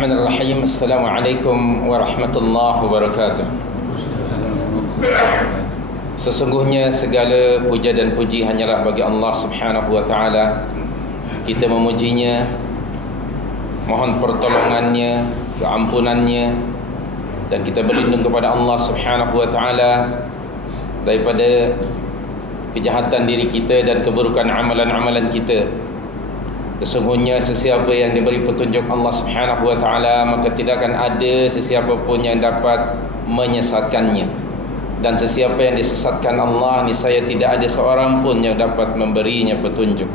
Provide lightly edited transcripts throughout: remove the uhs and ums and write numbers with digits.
Bismillahirrahmanirrahim. Assalamualaikum warahmatullahi wabarakatuh. Sesungguhnya segala puja dan puji hanyalah bagi Allah Subhanahu wa taala. Kita memujinya, mohon pertolongannya, keampunannya, dan kita berlindung kepada Allah Subhanahu wa taala daripada kejahatan diri kita dan keburukan amalan-amalan kita. Sesungguhnya sesiapa yang diberi petunjuk Allah Subhanahu wa taala, maka tidak akan ada sesiapa pun yang dapat menyesatkannya. Dan sesiapa yang disesatkan Allah, niscaya tidak ada seorang pun yang dapat memberinya petunjuk.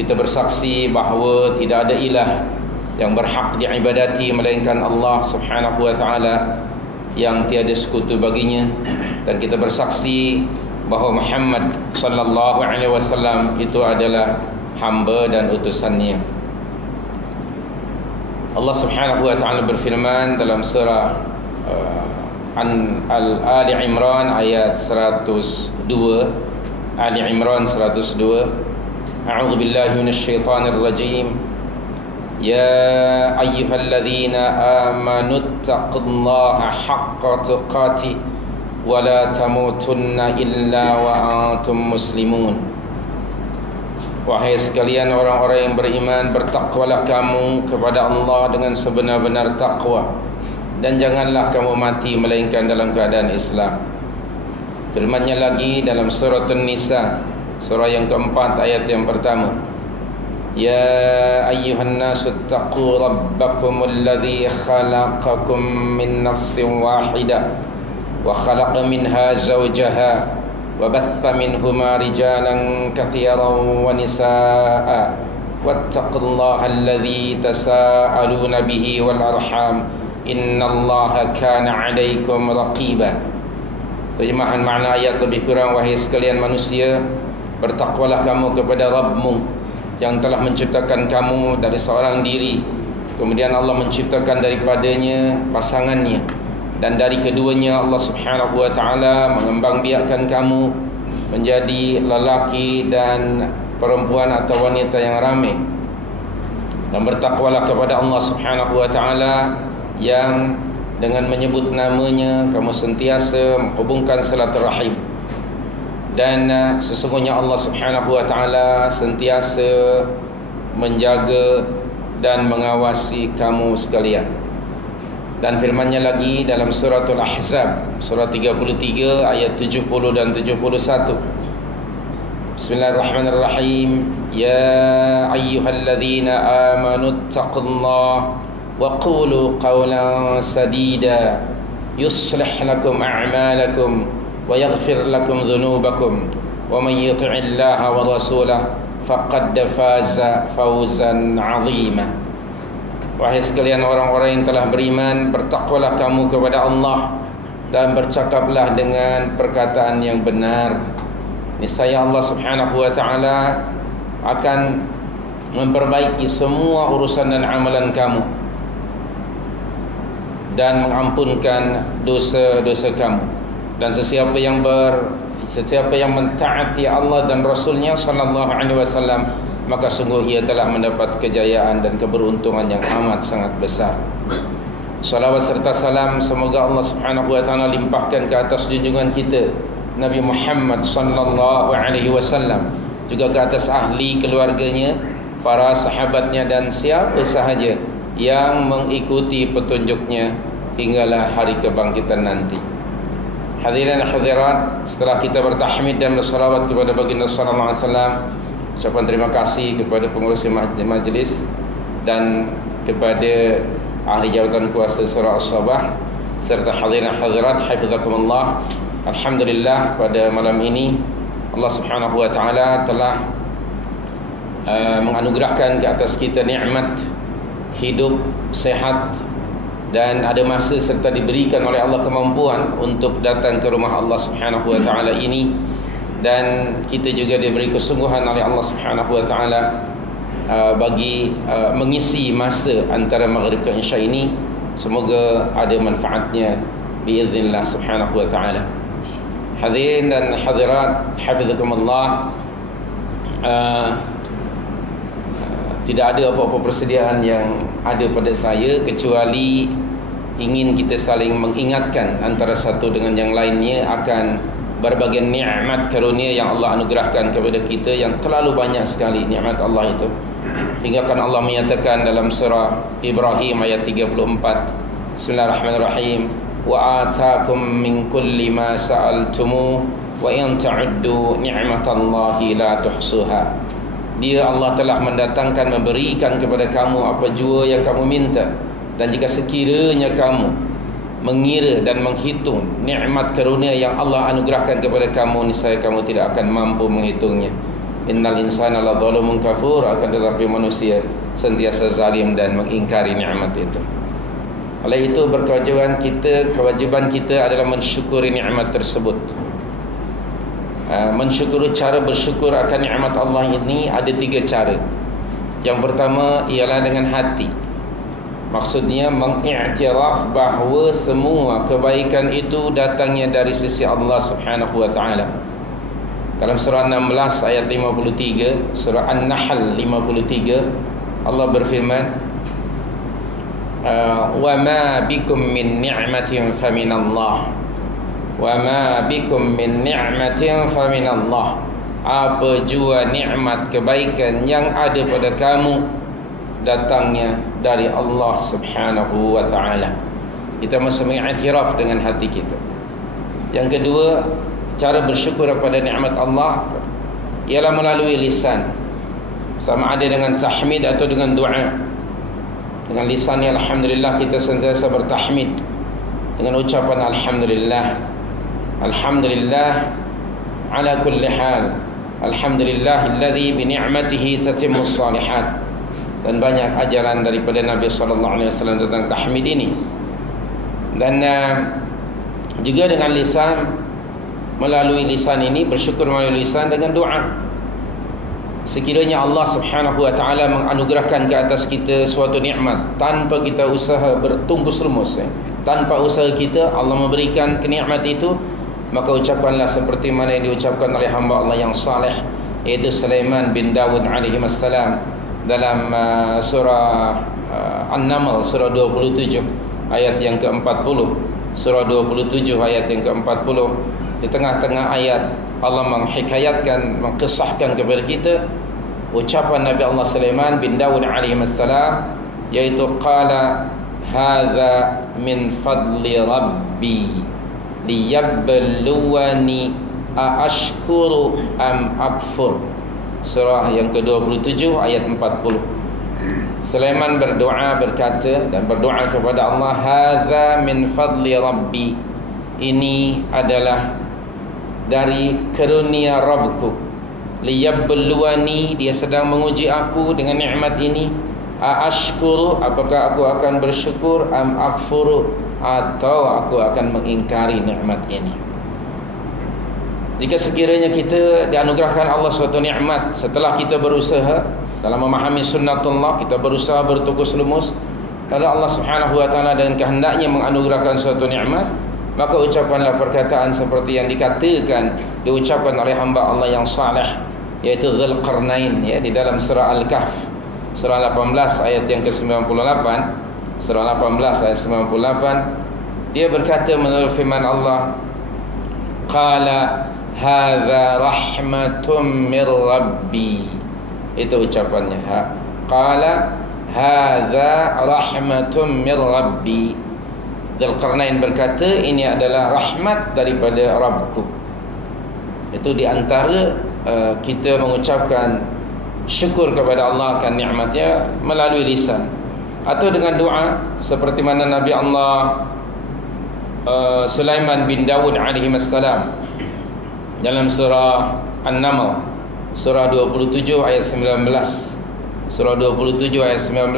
Kita bersaksi bahawa tidak ada ilah yang berhak diibadati melainkan Allah Subhanahu wa taala yang tiada sekutu baginya, dan kita bersaksi bahawa Muhammad sallallahu alaihi wasallam itu adalah hamba dan utusannya. Allah Subhanahu wa taala berfirman dalam surah Ali Imran ayat 102. Ali Imran 102. A'udzu billahi minasyaitonir rajim. Ya ayyuhalladzina amanu taqullaha haqqa tuqatih wa la tamutunna illa wa antum muslimun. Wahai sekalian orang-orang yang beriman, bertakwalah kamu kepada Allah dengan sebenar-benar takwa, dan janganlah kamu mati melainkan dalam keadaan Islam. Firman-Nya lagi dalam surah An-Nisa, surah yang keempat ayat yang pertama. Ya ayyuhan nasu taqu rabbakum alladhi khalaqakum min nafsin wahidah wa khalaqa minha zawjaha وبث منهما رجالا كثيرا ونساء واتقوا الله الذي تساءلون به والأرحام إن الله كان عليكم رقيبا. Terjemahan makna ayat lebih kurang, wahai sekalian manusia, bertakwalah kamu kepada Rabbmu yang telah menciptakan kamu dari seorang diri, kemudian Allah menciptakan daripadanya pasangannya, dan dari keduanya Allah Subhanahu wa taala mengembangbiakkan kamu menjadi lelaki dan perempuan atau wanita yang ramai. Dan bertakwalah kepada Allah Subhanahu wa taala yang dengan menyebut namanya kamu sentiasa menghubungkan silaturahim. Dan sesungguhnya Allah Subhanahu wa taala sentiasa menjaga dan mengawasi kamu sekalian. Dan firman-Nya lagi dalam suratul Ahzab, surah 33 ayat 70 dan 71. Bismillahirrahmanirrahim. Ya ayyuhalladzina amanu taqullaha wa qulu qawlan sadida yuslih lakum a'malakum wa yaghfir lakum dhunubakum wa man yuti'illaha wa rasulahu faqad faza fawzan 'azima. Wahai sekalian orang-orang yang telah beriman, bertakwalah kamu kepada Allah dan bercakaplah dengan perkataan yang benar. Niscaya Allah Subhanahu wa taala akan memperbaiki semua urusan dan amalan kamu dan mengampunkan dosa-dosa kamu. Dan sesiapa yang mentaati Allah dan Rasulnya sallallahu alaihi wasallam, maka sungguh ia telah mendapat kejayaan dan keberuntungan yang amat sangat besar. Salawat serta salam semoga Allah Subhanahu wa taala limpahkan ke atas junjungan kita Nabi Muhammad sallallahu alaihi wasallam, juga ke atas ahli keluarganya, para sahabatnya, dan siapa sahaja yang mengikuti petunjuknya hinggalah hari kebangkitan nanti. Hadirin dan hadirat, setelah kita bertahmid dan bersalawat kepada baginda sallallahu alaihi wasallam, ucapan terima kasih kepada pengurusi majlis dan kepada ahli jawatan kuasa surah As-Sabah serta hadirin hadirat hafizakumullah. Alhamdulillah, pada malam ini Allah Subhanahu wa taala telah menganugerahkan ke atas kita nikmat hidup, sehat, dan ada masa serta diberikan oleh Allah kemampuan untuk datang ke rumah Allah Subhanahu wa taala ini. Dan kita juga diberi kesungguhan oleh Allah Subhanahu wa taala bagi mengisi masa antara maghrib ke isya ini. Semoga ada manfaatnya biiznillah Subhanahu wa taala. Hadirin dan hadirat hafizakumullah, tidak ada apa-apa persediaan yang ada pada saya kecuali ingin kita saling mengingatkan antara satu dengan yang lainnya akan berbagai nikmat karunia yang Allah anugerahkan kepada kita, yang terlalu banyak sekali nikmat Allah itu. Hingga kan Allah menyatakan dalam surah Ibrahim ayat 34, Bismillahirrahmanirrahim, wa atakum min kulli ma sa'altumuh wa in ta'uddu ni'matallahi la tuhsuha. Dia Allah telah mendatangkan, memberikan kepada kamu apa jua yang kamu minta, dan jika sekiranya kamu mengira dan menghitung nikmat karunia yang Allah anugerahkan kepada kamu, niscaya kamu tidak akan mampu menghitungnya. Innal insana la zalumun kafur, akan tetapi manusia sentiasa zalim dan mengingkari nikmat itu. Oleh itu kewajiban kita adalah mensyukuri nikmat tersebut. Mensyukuri, cara bersyukur akan nikmat Allah ini ada 3 cara. Yang pertama ialah dengan hati. Maksudnya mengiktiraf bahawa semua kebaikan itu datangnya dari sisi Allah Subhanahu wa taala. Dalam surah 16 ayat 53, surah An-Nahl 53, Allah berfirman, wa ma bikum min ni'matin faminallah. Wa ma bikum min ni'matin faminallah. Apa jua nikmat kebaikan yang ada pada kamu, datangnya dari Allah Subhanahu wa taala. Kita mesti mengiktiraf dengan hati kita. Yang kedua, cara bersyukur kepada nikmat Allah ialah melalui lisan, sama ada dengan tahmid atau dengan doa. Dengan lisan ni alhamdulillah, kita sentiasa bertahmid dengan ucapan alhamdulillah. Alhamdulillah ala kulli hal. Alhamdulillahilladzi bi ni'matihi tatimmus salihat. Dan banyak ajaran daripada Nabi sallallahu alaihi wasallam tentang tahmid ini. Dan juga dengan lisan, melalui lisan ini, bersyukur melalui lisan dengan doa. Sekiranya Allah Subhanahu wa taala menganugerahkan ke atas kita suatu nikmat tanpa kita usaha bertumpus rumus, tanpa usaha kita Allah memberikan kenikmat itu, maka ucapkanlah seperti mana yang diucapkan oleh hamba Allah yang saleh, iaitu Sulaiman bin Dawud alaihi wassalam dalam surah An-Naml surah 27 ayat yang ke-40. Surah 27 ayat yang ke-40, di tengah-tengah ayat Allah menghikayatkan, mengkisahkan kepada kita ucapan Nabi Allah Sulaiman bin Dawud alaihi wassalam, yaitu qala hadza min fadli rabbi liyabluwani aashkuru am akfur. Surah yang ke-27 ayat 40. Sulaiman berdoa, berkata dan berdoa kepada Allah, hadza min fadli rabbi, ini adalah dari karunia Rabbku. Liyabluwani, dia sedang menguji aku dengan nikmat ini. Aashkuru, apakah aku akan bersyukur, am akfuru, atau aku akan mengingkari nikmat ini. Jika sekiranya kita dianugerahkan Allah suatu nikmat, setelah kita berusaha dalam memahami sunnatullah, kita berusaha bertukus lumus, lalu Allah Subhanahu wa taala dengan kehendaknya menganugerahkan suatu nikmat, maka ucapkanlah perkataan seperti yang diucapkan oleh hamba Allah yang saleh, yaitu Dzulqarnain, ya, di dalam surah Al-Kahf surah 18 ayat yang ke-98. Surah 18 ayat 98, dia berkata menurut firman Allah, qala hadza rahmatun mir rabbi. Itu ucapannya, qala hadza rahmatun mir rabbi. Dzulqarnain berkata, ini adalah rahmat daripada Rabbku. Itu di antara kita mengucapkan syukur kepada Allah akan nikmatnya melalui lisan atau dengan doa, seperti mana Nabi Allah Sulaiman bin Dawud alaihi wassalam dalam surah An-Naml surah 27 ayat 19. Surah 27 ayat 19,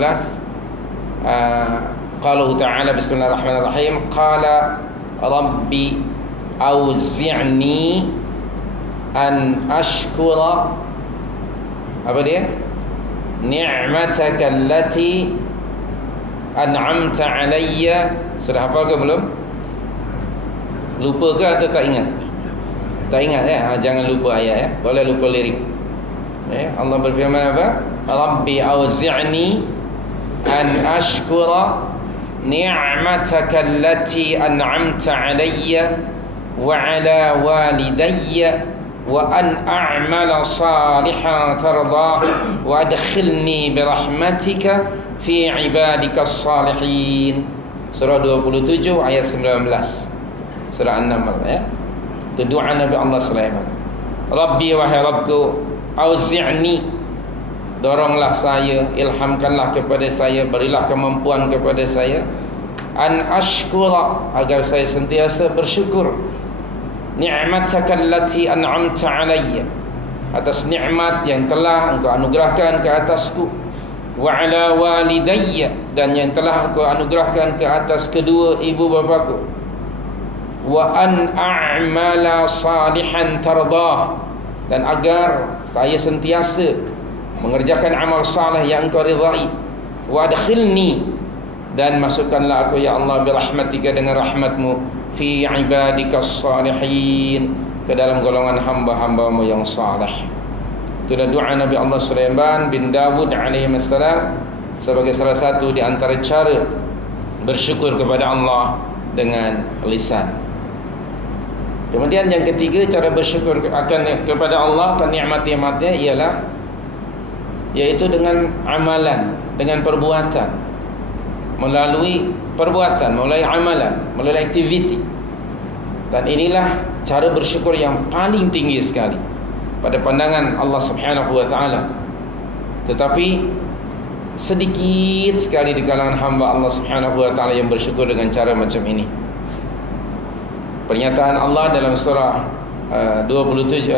qalahu ta'ala, bismillahirrahmanirrahim, qala rabbi auzi'ni an ashkura, apa dia, ni'mataka allati an'amta alayya. Sudah hafal ke belum? Lupa ke atau tak ingat? Tak ingat ya? Jangan lupa ayat ya. Boleh lupa lirik. Allah berfirman apa? Rabbi auzi'ni an ashkura ni'mataka allati an'amta alayya wa ala walidayya wa an a'mala salihan tardah wa adkhilni birahmatika fi ibadikas salihin. Surah 27 ayat 19. Surah An-Naml, ya. Itu doa Nabi Allah Sulaiman. Rabbi, wahai Rabbku, auzi'ni, doronglah saya, ilhamkanlah kepada saya, berilah kemampuan kepada saya, an ashkura, agar saya sentiasa bersyukur, ni'mataka allati an'amta alayya, atas nikmat yang telah Engkau anugerahkan ke atasku, wa ala walidayya, dan yang telah Engkau anugerahkan ke atas kedua ibu bapaku, wa an a'mala salihan tardah, dan agar saya sentiasa mengerjakan amal saleh yang Engkau ridai, wa adkhilni, dan masukkanlah aku ya Allah birahmatika, dengan rahmatmu, fi ibadikas salihin, ke dalam golongan hamba-hambamu yang saleh. Itulah doa Nabi Allah Sulaiman bin Dawud alaihi wassalam sebagai salah satu di antara cara bersyukur kepada Allah dengan lisan. Kemudian yang ketiga, cara bersyukur kepada Allah akan nikmat-nikmatnya ialah yaitu dengan amalan, dengan perbuatan, melalui perbuatan, melalui amalan, melalui aktiviti. Dan inilah cara bersyukur yang paling tinggi sekali pada pandangan Allah Subhanahu wa taala. Tetapi sedikit sekali di kalangan hamba Allah Subhanahu wa taala yang bersyukur dengan cara macam ini. Pernyataan Allah dalam surah 27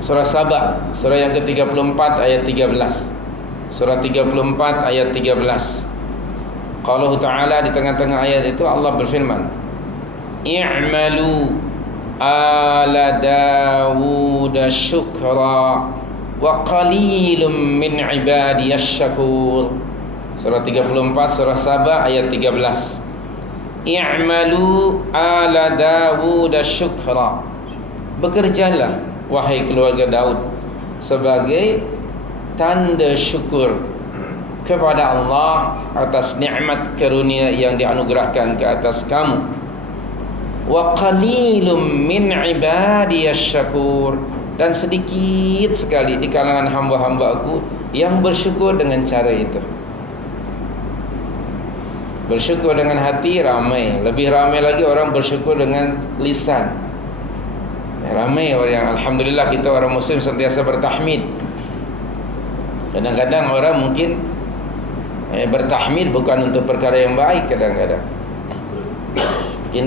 surah Saba, surah yang ke-34 ayat 13. Surah 34 ayat 13. Qauluhu ta'ala, di tengah-tengah ayat itu Allah berfirman, i'malu ala Dawud syukra wa qalilum min ibadiyasy syakur. Surah 34 surah Saba ayat 13. I'malu ala Dawud syukra, bekerjalah wahai keluarga Daud sebagai tanda syukur kepada Allah atas nikmat karunia yang dianugerahkan ke atas kamu. Wa qalilum min ibadiyasy syakur, dan sedikit sekali di kalangan hamba-hamba aku yang bersyukur dengan cara itu. Bersyukur dengan hati ramai, lebih ramai lagi orang bersyukur dengan lisan. Ramai orang yang alhamdulillah kita orang muslim sentiasa bertahmid. Kadang-kadang orang mungkin bertahmid bukan untuk perkara yang baik. Kadang-kadang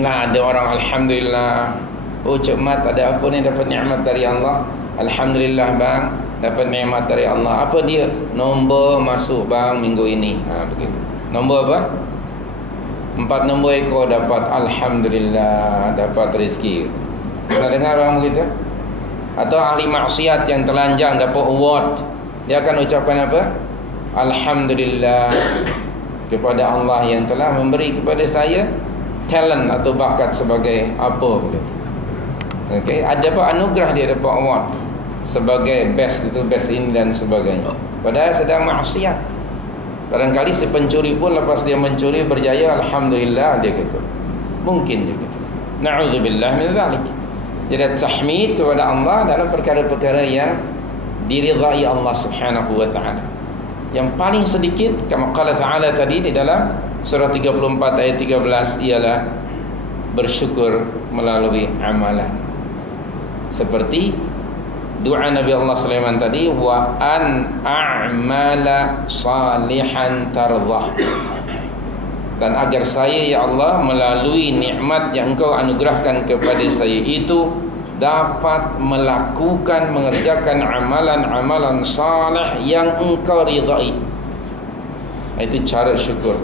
ada orang alhamdulillah, oh Cik Mat ada apa ni, dapat nikmat dari Allah. Alhamdulillah bang, dapat nikmat dari Allah. Apa dia? Nombor masuk bang minggu ini. Begitu. Nombor apa? 4 nombor ekor dapat, alhamdulillah, dapat rezeki. Pernah dengar orang begitu? Atau ahli maksiat yang telanjang dapat award, dia akan ucapkan apa? Alhamdulillah kepada Allah yang telah memberi kepada saya talent atau bakat sebagai apa begitu. Okey, ada apa anugerah, dia dapat award sebagai best itu, best ini dan sebagainya. Padahal sedang maksiat. Barangkali si pencuri pun lepas dia mencuri berjaya, alhamdulillah dia kata. Mungkin juga. Na'udzubillah min dzalik. Jadi tahmid kepada Allah dalam perkara-perkara yang diridai Allah Subhanahu wa taala. Yang paling sedikit kama qala ta'ala tadi di dalam surah 34 ayat 13 ialah bersyukur melalui amalan. Seperti doa Nabi Allah Sulaiman tadi, wa an a'mala salihan tardah, dan agar saya ya Allah melalui nikmat yang Engkau anugerahkan kepada saya itu dapat melakukan, mengerjakan amalan-amalan saleh yang Engkau ridai. Itu cara syukur,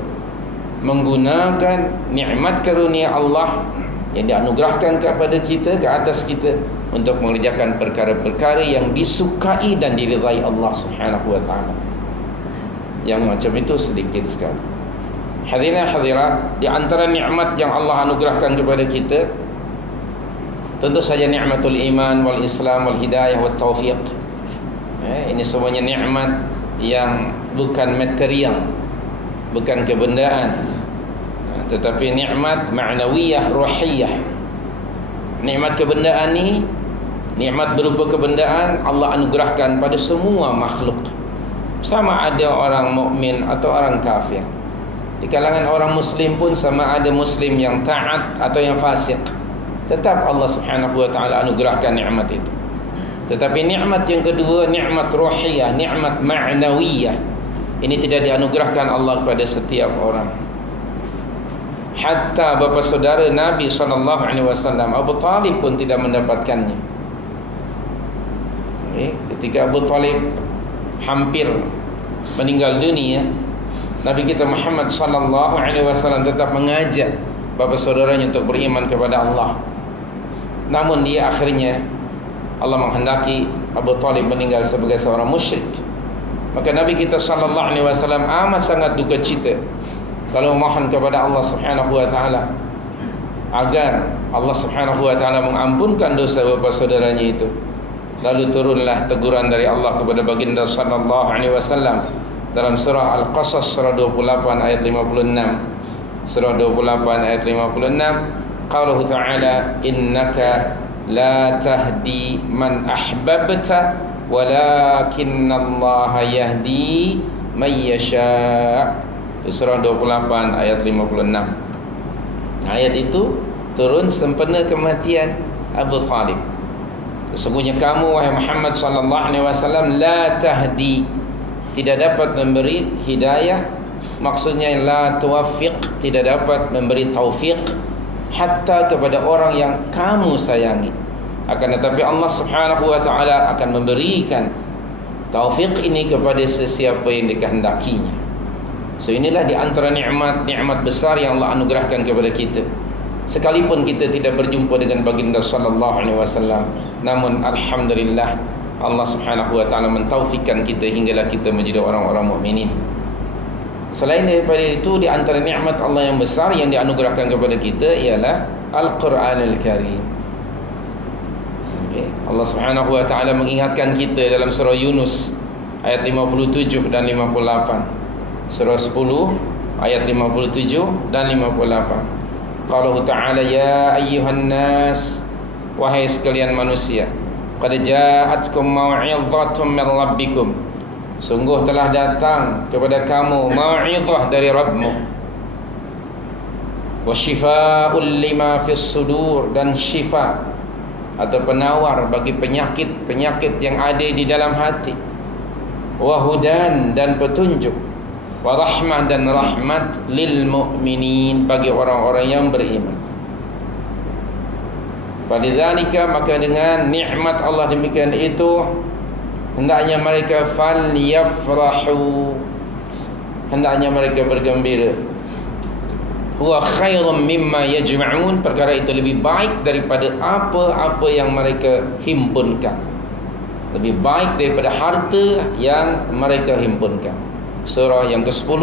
menggunakan nikmat karunia Allah yang dianugerahkan kepada kita, ke atas kita, untuk mengerjakan perkara-perkara yang disukai dan diridai Allah Subhanahu wa taala. Yang macam itu sedikit sekali. Hadirin hadirat, di antara nikmat yang Allah anugerahkan kepada kita Tentu saja nikmatul iman wal Islam wal hidayah wal taufiq. Ini semuanya nikmat yang bukan material, bukan kebendaan, tetapi nikmat ma'nawiyah, ruhiyah. Nikmat kebendaan ni, nikmat berupa kebendaan Allah anugerahkan pada semua makhluk, sama ada orang mukmin atau orang kafir. Di kalangan orang muslim pun sama ada muslim yang taat atau yang fasik, tetap Allah Subhanahu wa taala anugerahkan nikmat itu. Tetapi nikmat yang kedua, nikmat ruhiyah, nikmat ma'nawiyah, ini tidak dianugerahkan Allah kepada setiap orang. Hatta bapa saudara Nabi SAW, Abu Talib pun tidak mendapatkannya. Ketika Abu Talib hampir meninggal dunia, Nabi kita Muhammad SAW tetap mengajak bapa saudaranya untuk beriman kepada Allah. Namun dia akhirnya Allah menghendaki Abu Talib meninggal sebagai seorang musyrik. Maka Nabi kita SAW amat sangat duka cita, kalau mohon kepada Allah Subhanahu wa taala agar Allah Subhanahu wa taala mengampunkan dosa bapa saudaranya itu. Lalu turunlah teguran dari Allah kepada baginda sallallahu alaihi wasallam dalam surah Al-Qasas surah 28 ayat 56. Surah 28 ayat 56, qauluhu ta'ala, innaka la tahdi man ahbabta walakinallaha yahdi man yasha'. Surah 28 ayat 56. Ayat itu turun sempena kematian Abu Talib. Sesungguhnya kamu wahai Muhammad sallallahu alaihi wasallam la tahdi, tidak dapat memberi hidayah, maksudnya la tuwaffiq, tidak dapat memberi taufiq hatta kepada orang yang kamu sayangi. Akan tetapi Allah Subhanahu wa taala akan memberikan taufiq ini kepada sesiapa yang dikehendakinya. So inilah di antara nikmat besar yang Allah anugerahkan kepada kita. Sekalipun kita tidak berjumpa dengan baginda sallallahu alaihi wasallam, namun alhamdulillah Allah Subhanahu wa taala mentaufikkan kita hinggalah kita menjadi orang-orang mukminin. Selain daripada itu, di antara nikmat Allah yang besar yang dianugerahkan kepada kita ialah Al-Quranul Karim. Allah Subhanahu wa taala mengingatkan kita dalam surah Yunus ayat 57 dan 58. Surah 10 ayat 57 dan 58. Qalahu ta'ala, ya ayyuhan nas, wahai sekalian manusia, qad ja'atkum mau'izatun min rabbikum, sungguh telah datang kepada kamu mau'izah dari Rabbmu, wa shifaa'un lima fis sudur, dan syifa atau penawar bagi penyakit-penyakit yang ada di dalam hati, wa hudan, dan petunjuk, wa rahmah, dan rahmat, lil mu'minin, bagi orang-orang yang beriman. Falidzalika, maka dengan nikmat Allah demikian itu, hendaknya mereka falyafrahu, hendaknya mereka bergembira. Huwa khairum mimma yajma'un, perkara itu lebih baik daripada apa-apa yang mereka himpunkan, lebih baik daripada harta yang mereka himpunkan. Surah yang ke-10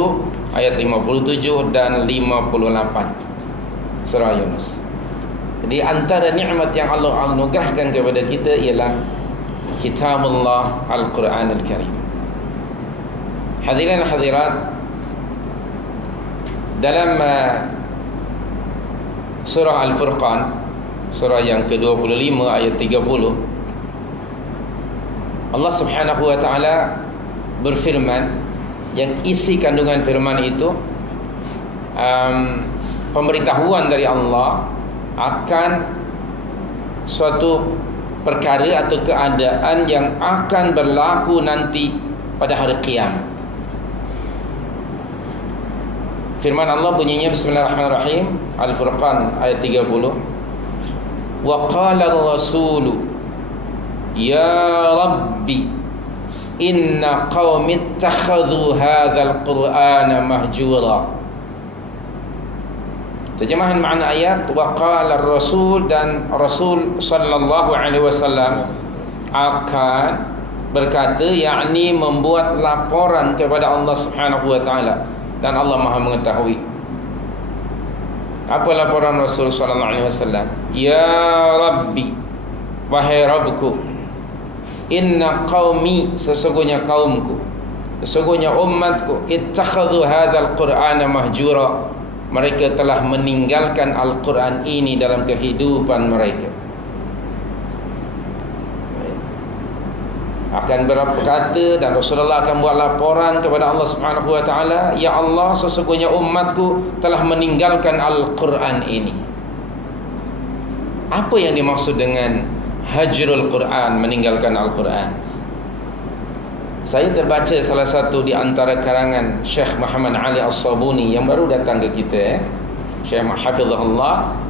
ayat 57 dan 58, surah Yunus. Jadi antara nikmat yang Allah anugerahkan kepada kita ialah kitabullah Al-Quran Al-Karim. Hadirin hadirat, dalam surah Al-Furqan, surah yang ke-25 ayat 30, Allah Subhanahu wa taala berfirman, yang isi kandungan firman itu pemberitahuan dari Allah akan suatu perkara atau keadaan yang akan berlaku nanti pada hari kiamat. Firman Allah bunyinya, bismillahirrahmanirrahim, Al-Furqan ayat 30, wa qala ar-rasulu ya rabbi inna qaumi ittakhadhu hadzal qur'ana mahjura. Terjemahan makna ayat, wa qala ar-rasul, dan Rasul sallallahu alaihi wasallam akan berkata, yakni membuat laporan kepada Allah Subhanahu wa taala, dan Allah Maha mengetahui. Apa laporan Rasul sallallahu alaihi wasallam? Ya Rabbi, wahai Rabbku, inna qaumi, sesungguhnya kaumku, sesungguhnya umatku, ittakhadhu hadzal qur'ana mahjura, mereka telah meninggalkan Al-Quran ini dalam kehidupan mereka. Akan berkata, dan Rasulullah akan buat laporan kepada Allah Subhanahu wa taala, ya Allah, sesungguhnya umatku telah meninggalkan Al-Quran ini. Apa yang dimaksud dengan hajrul Quran, meninggalkan Al-Quran? Saya terbaca salah satu di antara karangan Syekh Muhammad Ali As-Sabuni yang baru datang ke kita, Syekh Hafizahullah,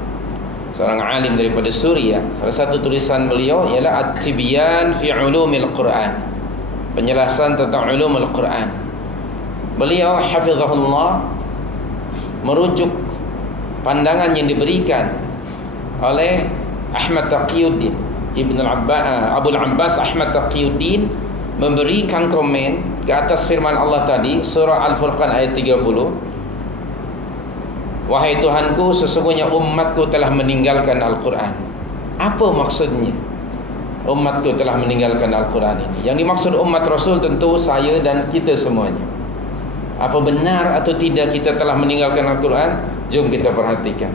seorang alim daripada Suria. Salah satu tulisan beliau ialah At-Tibyan fi Ulumil Quran, penjelasan tentang ulumul Quran. Beliau hafizahullah merujuk pandangan yang diberikan oleh Ahmad Taqiyuddin Abul Abbas Ahmad Taqiyuddin, memberikan komen ke atas firman Allah tadi, surah Al-Furqan ayat 30. Wahai Tuhanku, sesungguhnya umatku telah meninggalkan Al-Quran. Apa maksudnya umatku telah meninggalkan Al-Quran ini? Yang dimaksud umat Rasul tentu saya dan kita semuanya. Apa benar atau tidak kita telah meninggalkan Al-Quran? Jom kita perhatikan.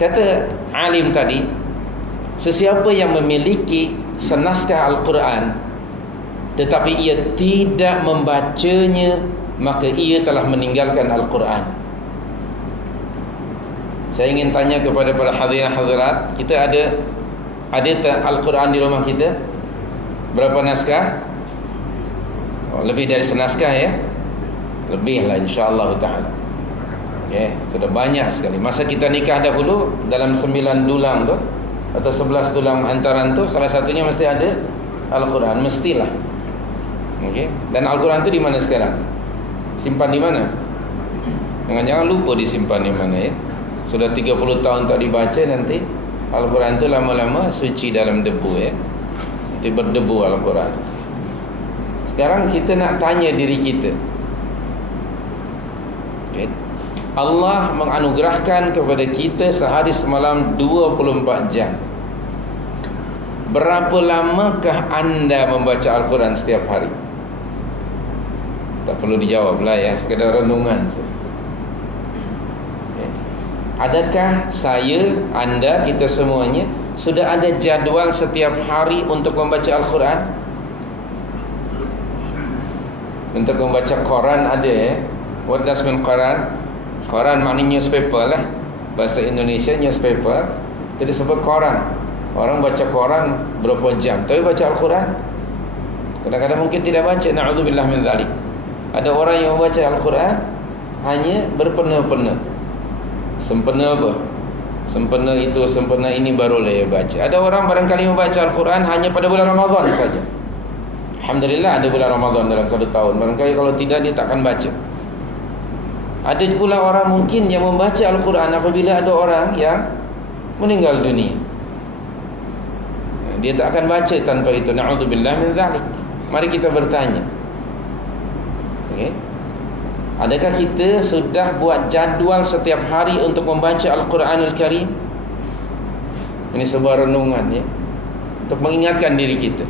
Kata alim tadi, sesiapa yang memiliki senaskah Al-Quran tetapi ia tidak membacanya, maka ia telah meninggalkan Al-Quran. Saya ingin tanya kepada para hadirin hadirat, kita ada Al-Quran di rumah kita? Berapa naskah? Lebih dari senaskah ya? Lebih lah insya-Allah ta'ala. Okay, sudah banyak sekali. Masa kita nikah dahulu, dalam 9 dulang tu atau 11 dulang hantaran tu, salah satunya mesti ada Al-Quran, mestilah. Okay. Dan Al-Quran tu di mana sekarang? Simpan di mana? Jangan lupa disimpan di mana ya. Sudah 30 tahun tak dibaca, nanti Al-Quran tu lama-lama suci dalam debu ya. Nanti berdebu Al-Quran. Sekarang kita nak tanya diri kita. Okay. Allah menganugerahkan kepada kita sehari semalam 24 jam. Berapa lamakah anda membaca Al-Quran setiap hari? Tak perlu dijawab lah ya, sekadar renungan saja. Adakah saya, anda, kita semuanya sudah ada jadual setiap hari untuk membaca Al-Quran? Untuk membaca Quran ada ya. What does mean Quran? Quran maknanya newspaper lah, bahasa Indonesia newspaper. Jadi sebut Quran. Orang baca Quran berapa jam, tapi baca Al-Quran kadang-kadang mungkin tidak baca. Na'udzubillah min dzalik. Ada orang yang membaca Al-Quran hanya berpena-pena. Sempena apa? Sempena itu, sempena ini barulah dia baca. Ada orang barangkali membaca Al-Quran hanya pada bulan Ramadan saja. Alhamdulillah ada bulan Ramadan dalam satu tahun. Barangkali kalau tidak dia takkan baca. Ada pula orang mungkin yang membaca Al-Quran apabila ada orang yang meninggal dunia. Dia tak akan baca tanpa itu. Na'udzubillah min dzalik. Mari kita bertanya. Okay. Adakah kita sudah buat jadual setiap hari untuk membaca Al-Quranul Karim? Ini sebuah renungan ya, untuk mengingatkan diri kita.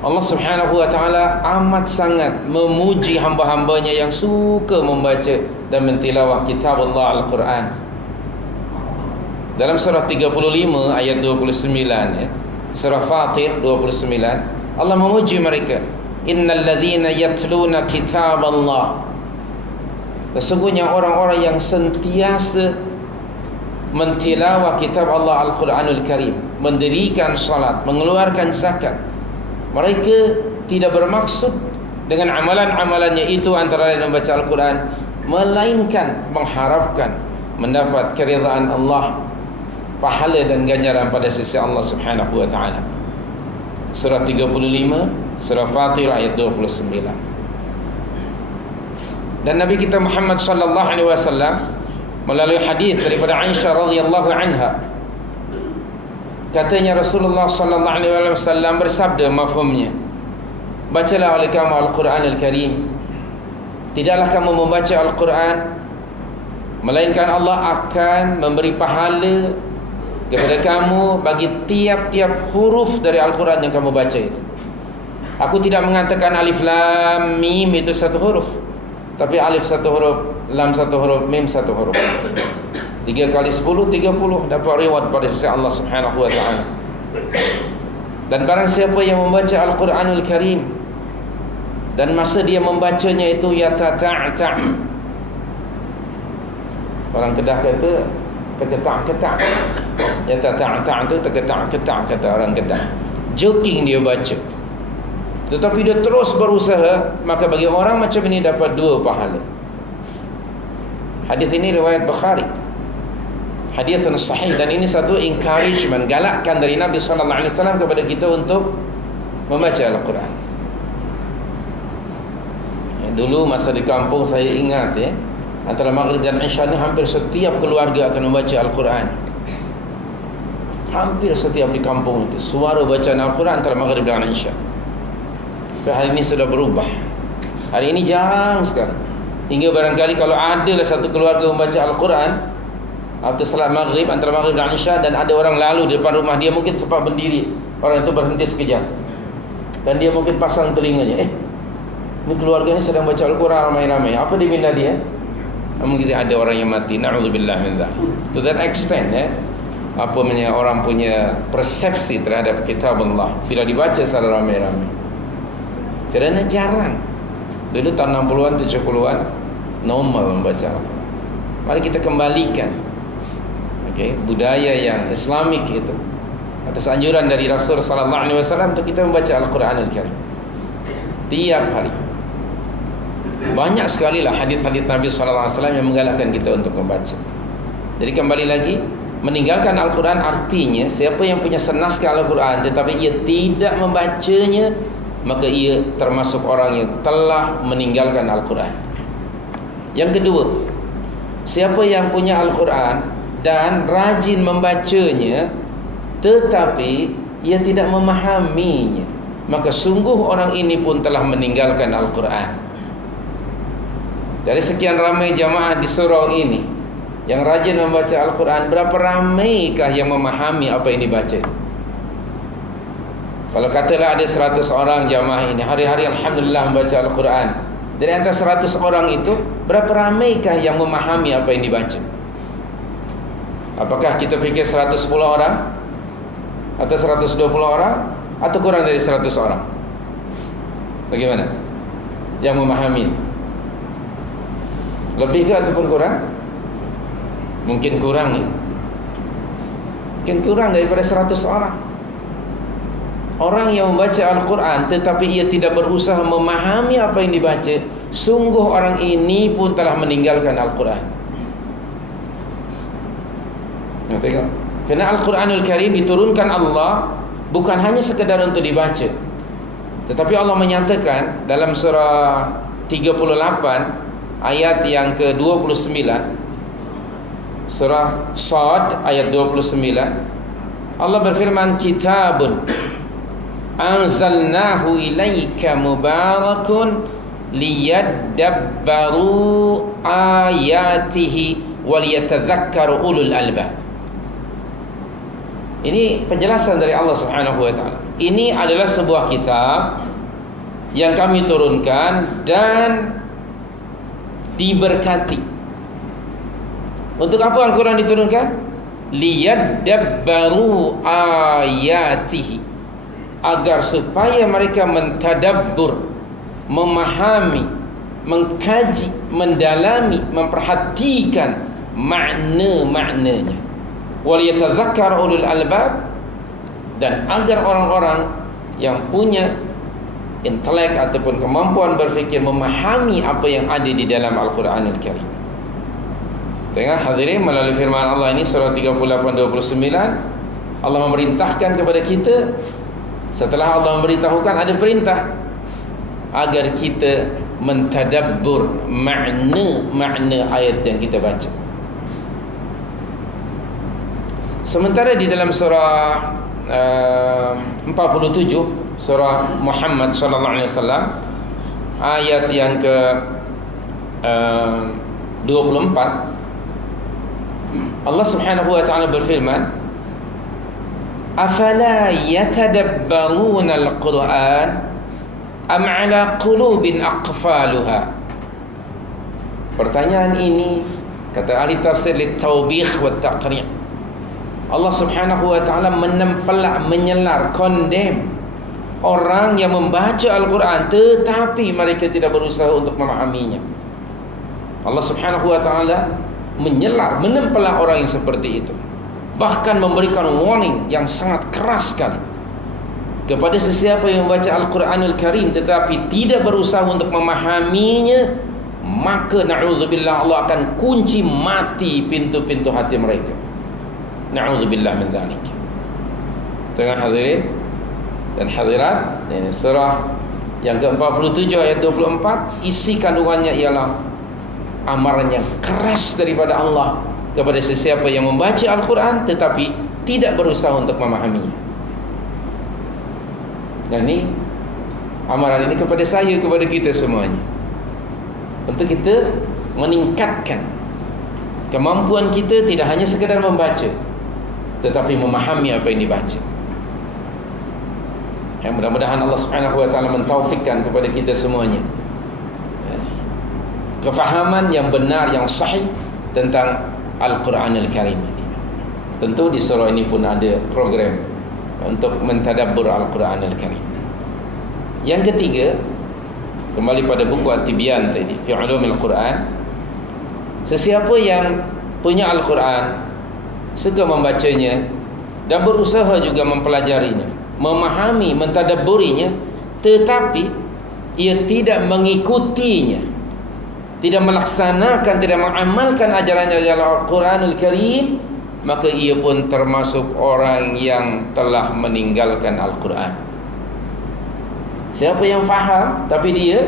Allah Subhanahu wa ta'ala amat sangat memuji hamba-hambanya yang suka membaca dan mentilawah kitab Allah Al-Quran. Dalam surah 35 ayat 29 ya, surah Fatir 29, Allah memuji mereka. Innal ladzina yatluna kitab Allah, sesungguhnya orang-orang yang sentiasa mentilawah kitab Allah Al-Quranul Karim, mendirikan salat, mengeluarkan zakat. Mereka tidak bermaksud dengan amalan-amalannya itu antara lain membaca Al-Quran, melainkan mengharapkan mendapat keridhaan Allah, pahala dan ganjaran pada sisi Allah Subhanahu wa ta'ala. Surah 35, surah Fatir ayat 29. Dan Nabi kita Muhammad sallallahu alaihi wasallam melalui hadis daripada Aisyah radhiyallahu anha, katanya Rasulullah sallallahu alaihi wasallam bersabda, mafhumnya, bacalah oleh kamu Al-Quran Al-Karim. Tidaklah kamu membaca Al-Quran melainkan Allah akan memberi pahala kepada kamu bagi tiap-tiap huruf dari Al-Quran yang kamu baca itu. Aku tidak mengatakan alif lam mim itu satu huruf, tapi alif satu huruf, lam satu huruf, mim satu huruf. 3 kali 10, 30 dapat reward pada sisi Allah Subhanahu wa ta'ala. Dan barang siapa yang membaca Al-Quranul Karim dan masa dia membacanya itu yatata'ta', orang Kedah kata terketak-ketak, yatata'ta' itu terketak-ketak kata orang Kedah, joking dia baca, tetapi dia terus berusaha, maka bagi orang macam ini dapat 2 pahala. Hadis ini riwayat Bukhari, hadis yang sahih, dan ini satu encouragement, galakkan dari Nabi sallallahu alaihi wasallam kepada kita untuk membaca Al-Quran. Dulu masa di kampung saya ingat antara Maghrib dan Isya ni hampir setiap keluarga akan membaca Al-Quran. Hampir setiap di kampung itu suara bacaan Al-Quran antara Maghrib dan Isya. Tapi hari ini sudah berubah. Hari ini jarang sekali. Hingga barangkali kalau ada satu keluarga membaca Al-Quran atau salat Maghrib, antara Maghrib dan Isya, dan ada orang lalu di depan rumah dia, mungkin sempat berdiri, orang itu berhenti sekejap dan dia mungkin pasang telinganya, ini keluarga ini sedang baca Al-Quran ramai-ramai, apa dia minta dia? Mungkin ada orang yang mati, na'udzubillah min dzalik. To that extent apa namanya, orang punya persepsi terhadap kitab Allah bila dibaca secara ramai-ramai, kerana jarang. Dulu tahun 60-an 70-an normal membaca Al-Quran. Mari kita kembalikan budaya yang Islamik itu atas anjuran dari Rasul sallallahu alaihi wasallam untuk kita membaca Al-Quran Al-Karim tiap hari. Banyak sekali lah hadis-hadis Nabi sallallahu alaihi wasallam yang menggalakkan kita untuk membaca. Jadi kembali lagi, meninggalkan Al-Quran artinya siapa yang punya senaskah Al-Quran tetapi ia tidak membacanya, maka ia termasuk orang yang telah meninggalkan Al-Quran. Yang kedua, siapa yang punya Al-Quran dan rajin membacanya tetapi ia tidak memahaminya, maka sungguh orang ini pun telah meninggalkan Al-Quran. Dari sekian ramai jamaah di surau ini yang rajin membaca Al-Quran, berapa ramaikah yang memahami apa yang dibaca? Kalau katalah ada 100 orang jamaah ini hari-hari alhamdulillah membaca Al-Quran, dari antara 100 orang itu berapa ramaikah yang memahami apa yang dibaca? Apakah kita fikir 110 orang atau 120 orang atau kurang dari 100 orang? Bagaimana yang memahami? Lebih ke ataupun kurang? Mungkin kurang mungkin kurang daripada 100 orang. Orang yang membaca Al-Quran tetapi ia tidak berusaha memahami apa yang dibaca, sungguh orang ini pun telah meninggalkan Al-Quran. Kerana Al-Quranul Karim diturunkan Allah bukan hanya sekadar untuk dibaca, tetapi Allah menyatakan dalam surah 38 ayat yang ke-29, surah Sad ayat 29, Allah berfirman, kitabun anzalnahu ilaika mubarakun liyadabbaru ayatihi waliyatadhakkaru ulul albab. Ini penjelasan dari Allah Subhanahu wa ta'ala. Ini adalah sebuah kitab yang kami turunkan dan diberkati. Untuk apa Al-Quran diturunkan? Liyadabbaru ayatihi, agar supaya mereka mentadabbur, memahami, mengkaji, mendalami, memperhatikan makna-maknanya. Waliyatadzakkar ulul albab, dan agar orang-orang yang punya intelek ataupun kemampuan berfikir memahami apa yang ada di dalam Al-Quranul Karim. Tengok hadirin, melalui firman Allah ini surah 38-29, Allah memerintahkan kepada kita, setelah Allah memberitahukan ada perintah agar kita mentadabbur makna-makna ayat yang kita baca. Sementara di dalam surah 47 surah Muhammad sallallahu alaihi wasallam ayat yang ke 24, Allah Subhanahu wa taala berfirman, afala yatadabbaruna al-Quran am ala qulubin aqfaluha. Pertanyaan ini, kata ahli tafsir, litawbih wa taqri'. Allah Subhanahu wa taala menempelak, menyelar, condemn orang yang membaca Al-Quran tetapi mereka tidak berusaha untuk memahaminya. Allah Subhanahu wa taala menyelar, menempelak orang yang seperti itu, bahkan memberikan warning yang sangat keras sekali kepada sesiapa yang membaca Al-Quranul Karim tetapi tidak berusaha untuk memahaminya, maka na'udzubillah Allah akan kunci mati pintu-pintu hati mereka. Na'udzubillah min dzalik. Tengah hadirin dan hadirat, ini surah yang ke-47 ayat 24, isi kandungannya ialah amaran yang keras daripada Allah kepada sesiapa yang membaca Al-Quran tetapi tidak berusaha untuk memahaminya. Dan ini amaran ini kepada saya, kepada kita semuanya, untuk kita meningkatkan kemampuan kita tidak hanya sekadar membaca tetapi memahami apa yang dibaca. Ya, mudah-mudahan Allah Subhanahu wa taala mentaufikkan kepada kita semuanya kefahaman yang benar, yang sahih tentang Al-Quranul Karim ini. Tentu di surah ini pun ada program untuk mentadabbur Al-Quranul Karim. Yang ketiga, kembali pada buku At-Tibyan tadi, fi ulumil Quran. Sesiapa yang punya Al-Quran, suka membacanya dan berusaha juga mempelajarinya, memahami, mentadabburinya, tetapi ia tidak mengikutinya, tidak melaksanakan, tidak mengamalkan ajaran-ajaran Al-Quranul Karim, maka ia pun termasuk orang yang telah meninggalkan Al-Quran. Siapa yang faham tapi dia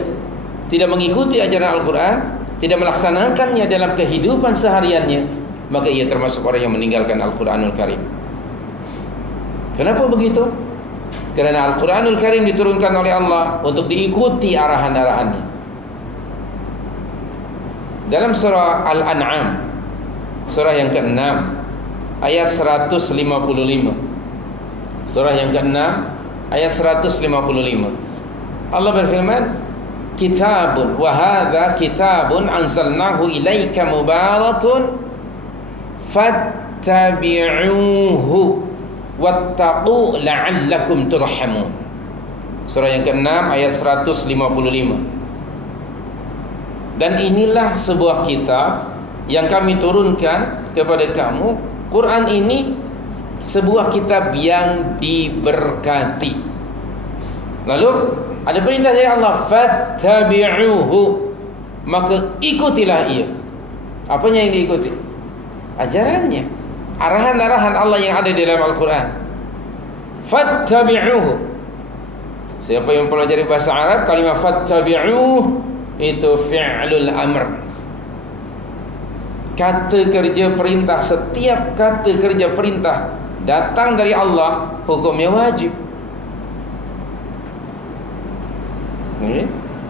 tidak mengikuti ajaran Al-Quran, tidak melaksanakannya dalam kehidupan sehariannya, maka ia termasuk orang yang meninggalkan Al-Quranul Karim. Kenapa begitu? Kerana Al-Quranul Karim diturunkan oleh Allah untuk diikuti arahan-arahannya. Dalam surah Al-An'am, surah yang ke-6 ayat 155. Surah yang ke-6 ayat 155. Allah berfirman, kitabun wa hadza kitabun anzalnahu ilaika mubarakun fattabi'uhu wattaqu la'allakum turhamun. Surah yang ke-6 ayat 155. Dan inilah sebuah kitab yang kami turunkan kepada kamu. Quran ini sebuah kitab yang diberkati. Lalu ada perintah dari Allah, fattabi'uhu, maka ikutilah ia. Apanya yang diikuti? Ajarannya, arahan-arahan Allah yang ada di dalam Al-Quran. Fattabi'uhu. Siapa yang mempelajari bahasa Arab, kalimat fattabi'uhu itu fi'lul amr, kata kerja perintah. Setiap kata kerja perintah datang dari Allah, hukumnya wajib.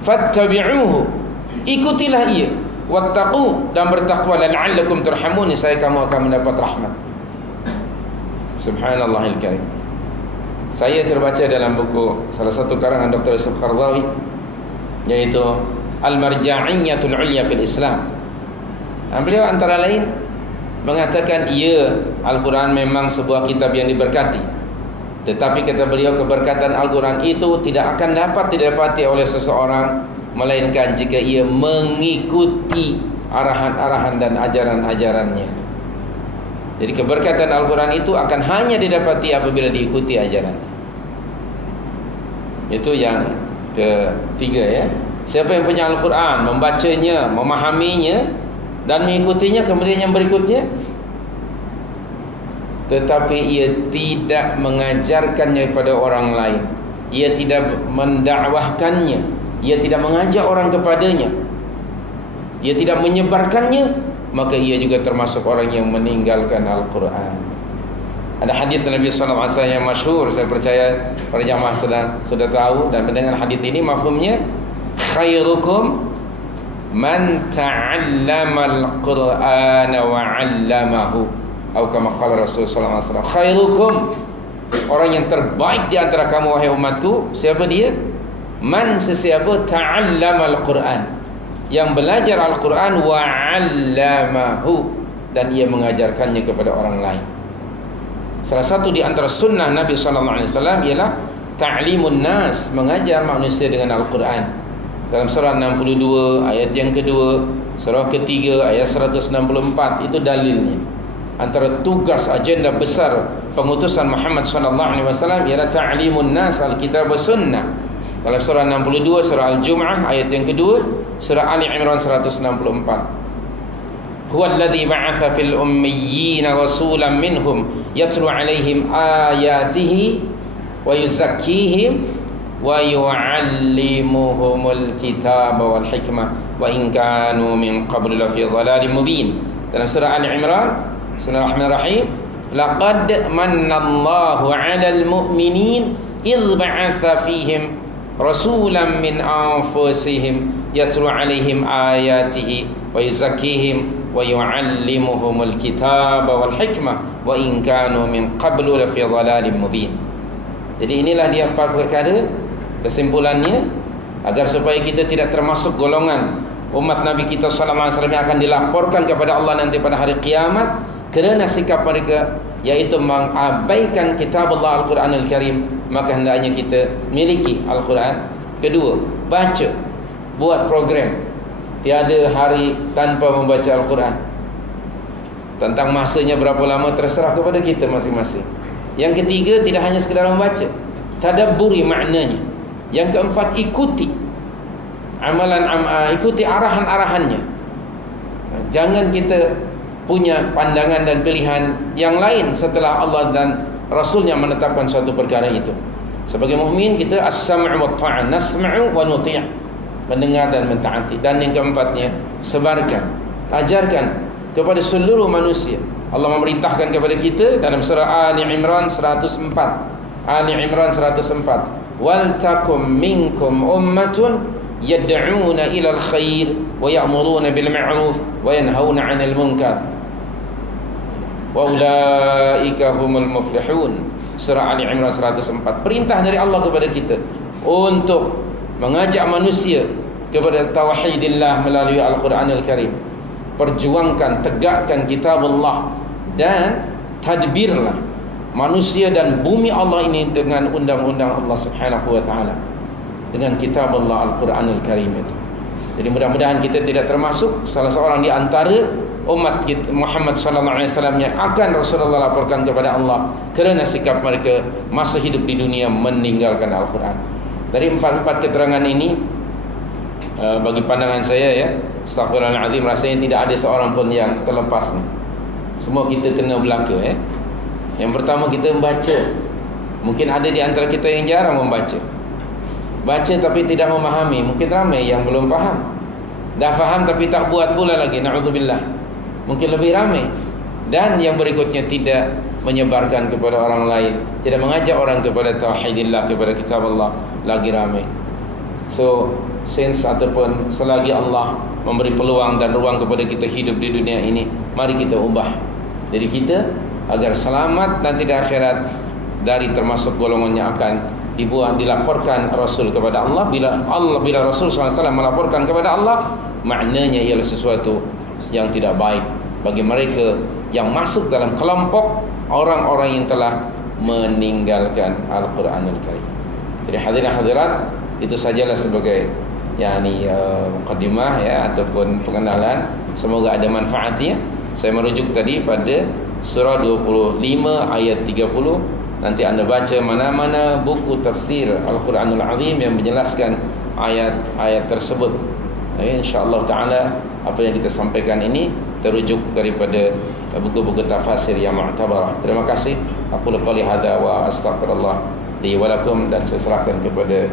Fattabi'uhu, ikutilah ia, wattaqu, dan bertakwa, la'allakum turhamun, saya kamu akan mendapat rahmat. Subhanallahil karim. Saya terbaca dalam buku salah satu karangan Dr. Yusuf Qaradawi, yaitu Al-Marja'iyyatul Ulya fil Islam. Beliau antara lain mengatakan, ya, Al-Quran memang sebuah kitab yang diberkati, tetapi kata beliau, keberkatan Al-Quran itu tidak akan dapat didapati oleh seseorang melainkan jika ia mengikuti arahan-arahan dan ajaran-ajarannya. Jadi keberkatan Al-Quran itu akan hanya didapati apabila diikuti ajarannya. Itu yang ketiga, ya. Siapa yang punya Al-Quran, membacanya, memahaminya dan mengikutinya, kemudian yang berikutnya, tetapi ia tidak mengajarkannya kepada orang lain, ia tidak mendakwahkannya, ia tidak mengajak orang kepadanya, ia tidak menyebarkannya, maka ia juga termasuk orang yang meninggalkan Al-Quran. Ada hadis Nabi SAW yang masyhur, saya percaya para jamaah sudah tahu dan mendengar hadis ini. Mafhumnya, khairukum man ta'allamal Qur'ana wa 'allamahu, atau kama qala Rasul sallallahu alaihi wasallam, khairukum, orang yang terbaik di antara kamu wahai umatku, siapa dia? Man, sesiapa ta'allamal Qur'an, yang belajar Al-Quran, wa 'allamahu, dan ia mengajarkannya kepada orang lain. Salah satu di antara sunnah Nabi sallallahu alaihi wasallam ialah ta'limun nas, mengajar manusia dengan Al-Quran. Dalam surah 62 ayat yang kedua, surah ketiga ayat 164, itu dalilnya. Antara tugas agenda besar pengutusan Muhammad sallallahu alaihi wasallam ialah ta'limun nas al-kitab wa sunnah. Dalam surah 62, surah Al-Jum'ah ayat yang kedua, surah Ali Imran 164. Huwa alladhi ba'atha fil ummiyina rasulan minhum yatlu alaihim ayatihi wa yuzakkihim wa yu'allimuhumul kitaba wal hikmah wa in kanu min qablu lafi dhalalin mubin. Dalam surah Ali Imran, Bismillahirrahmanirrahim, laqad mannallahu 'alal mu'minin idh ba'atha fihim rasulan min anfusihim yatlu 'alaihim ayatihi wa yuzakkihim wa yu'allimuhumul kitaba wal hikmah wa in kanu min qablu lafi dhalalin mubin. Jadi inilah dia 4 perkara. Kesimpulannya, agar supaya kita tidak termasuk golongan umat Nabi kita sallallahu alaihi wasallam yang akan dilaporkan kepada Allah nanti pada hari kiamat kerana sikap mereka, yaitu mengabaikan kitab Allah Al-Quranul Karim, maka hendaknya kita miliki Al-Quran. Kedua, baca, buat program. Tiada hari tanpa membaca Al-Quran. Tentang masanya berapa lama terserah kepada kita masing-masing. Yang ketiga, tidak hanya sekadar membaca, tadabburi maknanya. Yang keempat, ikuti ikuti arahan-arahannya. Jangan kita punya pandangan dan pilihan yang lain setelah Allah dan Rasulnya menetapkan suatu perkara itu. Sebagai mukmin kita as-sam'u wa ta'an, nasma'u wa nuti', mendengar dan mentaati. Dan yang keempatnya, sebarkan, ajarkan kepada seluruh manusia. Allah memerintahkan kepada kita dalam surah Ali Imran 104. Ali Imran 104. Wal takum minkum ummatun yad'una ilal khair wa ya'muruna bil ma'ruf wa yanhauna 'anil munkar wa ulaika humul muflihun. Surah Ali Imran 104. Perintah dari Allah kepada kita untuk mengajak manusia kepada tauhidillah melalui Al-Quranul Karim. Perjuangkan, tegakkan kitab Allah, dan tadbirlah manusia dan bumi Allah ini dengan undang-undang Allah Subhanahu wa taala, dengan kitab Allah Al-Quranul Karim itu. Jadi mudah-mudahan kita tidak termasuk salah seorang di antara umat Muhammad sallallahu alaihi wasallam yang akan Rasulullah laporkan kepada Allah kerana sikap mereka masa hidup di dunia meninggalkan Al-Quran. Dari empat keterangan ini, bagi pandangan saya, ya, astagfirullahaladzim, rasanya tidak ada seorang pun yang terlepas ni. Semua kita kena belaka, ya. Yang pertama, kita membaca. Mungkin ada di antara kita yang jarang membaca. Baca tapi tidak memahami. Mungkin ramai yang belum faham. Dah faham tapi tak buat pula lagi, na'udzubillah. Mungkin lebih ramai. Dan yang berikutnya, tidak menyebarkan kepada orang lain, tidak mengajak orang kepada tauhidillah, kepada kitab Allah, lagi ramai. So, since ataupun selagi Allah memberi peluang dan ruang kepada kita hidup di dunia ini, mari kita ubah diri kita agar selamat nanti di akhirat dari termasuk golongan yang akan dilaporkan Rasul kepada Allah. Bila Rasul SAW melaporkan kepada Allah, maknanya ialah sesuatu yang tidak baik bagi mereka yang masuk dalam kelompok orang-orang yang telah meninggalkan Al-Quranul Karim. Jadi hadirin hadirat, itu sajalah sebagai muqaddimah, ya, ataupun pengenalan. Semoga ada manfaatnya. Saya merujuk tadi pada surah 25 ayat 30. Nanti anda baca mana-mana buku tafsir Al-Quranul Azim yang menjelaskan ayat-ayat tersebut. InsyaAllah ta'ala apa yang kita sampaikan ini terujuk daripada buku-buku tafsir yang mu'tabarah. Terima kasih. Aku qali hadza wa astaghfirullah li wa lakum, dan saya serahkan kepada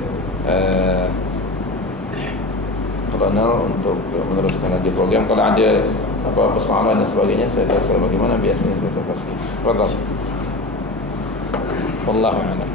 Colonel untuk meneruskan lagi program. Kalau ada apa-apa soalan dan sebagainya, saya rasa bagaimana biasanya saya pasti. Wallahu a'lam.